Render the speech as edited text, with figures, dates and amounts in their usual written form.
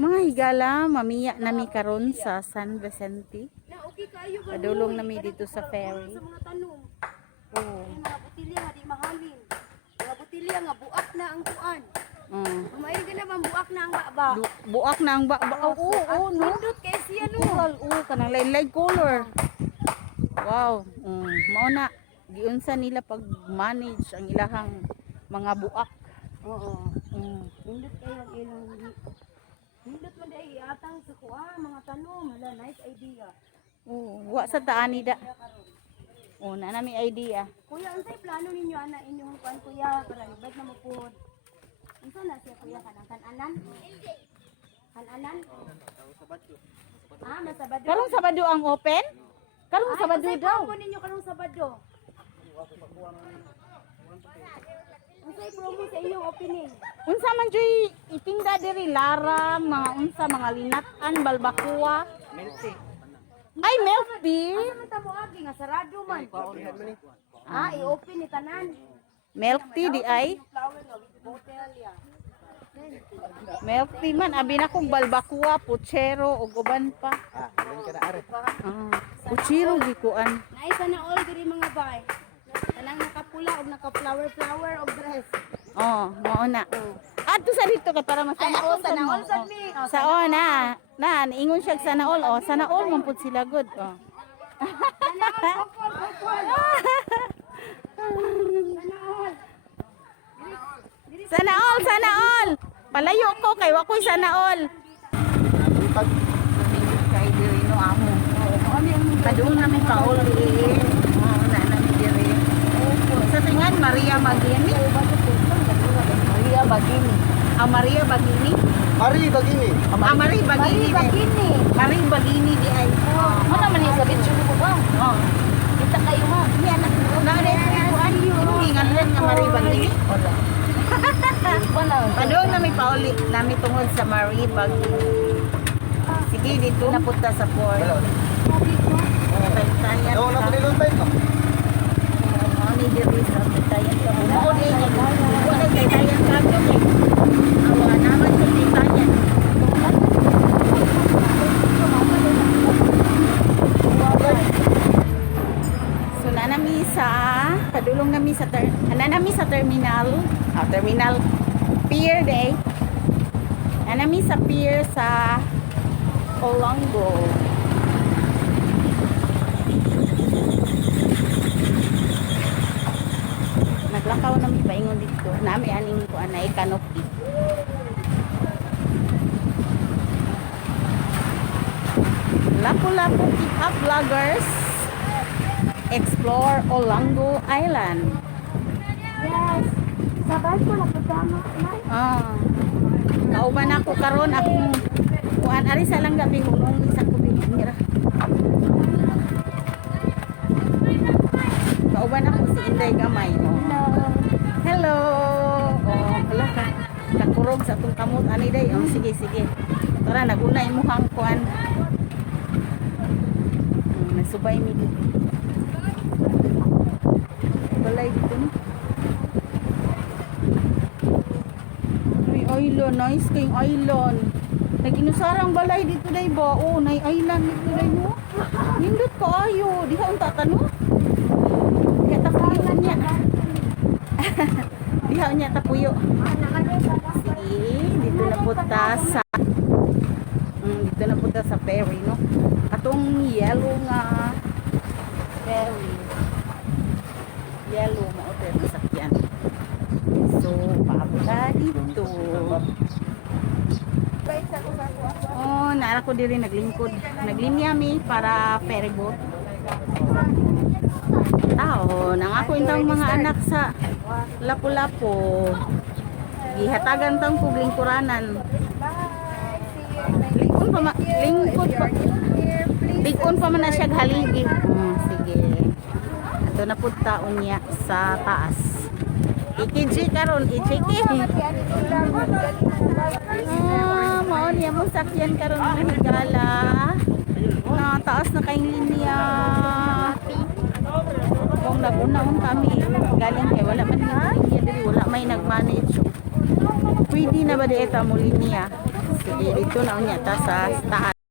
Mga higala, mamiya nami karon sa San Vicente. Padulong nami dito sa ferry. Sa mga tanong. Oo. Mga butilya nga di mahalin. Mga butilya nga buak na ang kuan. Umayon ka na bang buak na ang baba? Buak na ang oo, no. Nindot kay siya no. Kulal, kanang lain-lain color. Wow. Mao na giunsa nila pag manage ang ilahang mga buak. Oo. Nindot kayo ang ilang nindot man dai atang sa kuan mga tanong. Hala, nice idea. Wa sa taani da. Na nami idea. Kuya, unsay plano ninyo ana inyong kuan kuya para libad na mo pud? Unsa na siya kuya kanang kananan? Kananan? Masabado. Karong Sabado ang open? Karong Sabado daw. Ano ninyo karong Sabado? Unsay promo sa inyong opening? Unsa man joy itinda diri larang mga unsa mga linat-an balbakuwa. Ay, milk tea. Asa man ta moagi nga sarado man. I-open ni tanan. Milk tea di ay. Flower nga with bottle ya. Milk tea man abi na kog balbakuwa, puchero ug uban pa. Puchero gikuan. Naisa na all diri mga bay. Tanang nakapula ug naka-flower og dress. Mao na. Adto sa dito ka para masama Ay, all sana all sad mi. Sao na. Ingon siya sana all. Sana all man pud sila good. Sana all. Palayo ko kay wa koy sana all. Kay diri no amo. Padung na mi paol na nami diri. Sa tingan Maria Magini. Maria Bagini. Maria Bagini. Mari begini. Marie Bagini. Marie Bagini di ay. Mo naman yung sabit sulo ko ba? Kita kayo mo. Ni anak ko na rin ko ayo. Ingan rin nga Marie Bagini. Padung na mi pauli nami tungod sa Marie Bagini. Sige dito na punta sa port. Tayo. Daw na ko niluntay ko. Ani diri sa tayan ka. Mo di wala kay tayan ka to. Awa naman sa tayan. So nanami sa padulong nami sa terminal. Terminal pier day. Nanami sa pier sa Olongo. Naglakaw na mi paingon dito. Nami aning ko anay canopy. Lapu-lapu keep up vloggers explore Olongo Island. Yes. Sabay ko na kasama. Kauban ako karon akong kuan ari sa lang gabi hunong isa ko binira. Kauban ako si Inday Gamay. Hello. Hala ka. Kakurog sa tong kamot ani day. Sige. Tara nagunay mo hang kuan. Nasubay mi dito. Balay dito no. Island, nice kayong island. Nag-inusarang balay dito day ba? Nay island dito day mo. Nindot ko ayo. Di ka unta tanong. Di ka tapuyo niya. Di ka niya tapuyo. Sige, dito na punta sa dito na punta sa ferry, no? Atong yellow nga ferry. Yellow mo hotel na sakyan. So, papunta dito. Naara ko diri naglingkod. Naglinya mi para ferry boat. Nang ako intang mga anak sa Lapu-Lapu. Gihatagan tang ko lingkuranan. Ligon pa man na siya haligi. Sige. Ato na punta unya sa taas. Ikiji karon, ikiji. Mao niya mo sakyan karon na higala. Na taas na kay linya. Kung nagunahon kami galing kay wala man linya diri, wala may nag-manage. Pwede na ba di eta mo linya? Sige. Dito na unya ta sa taas.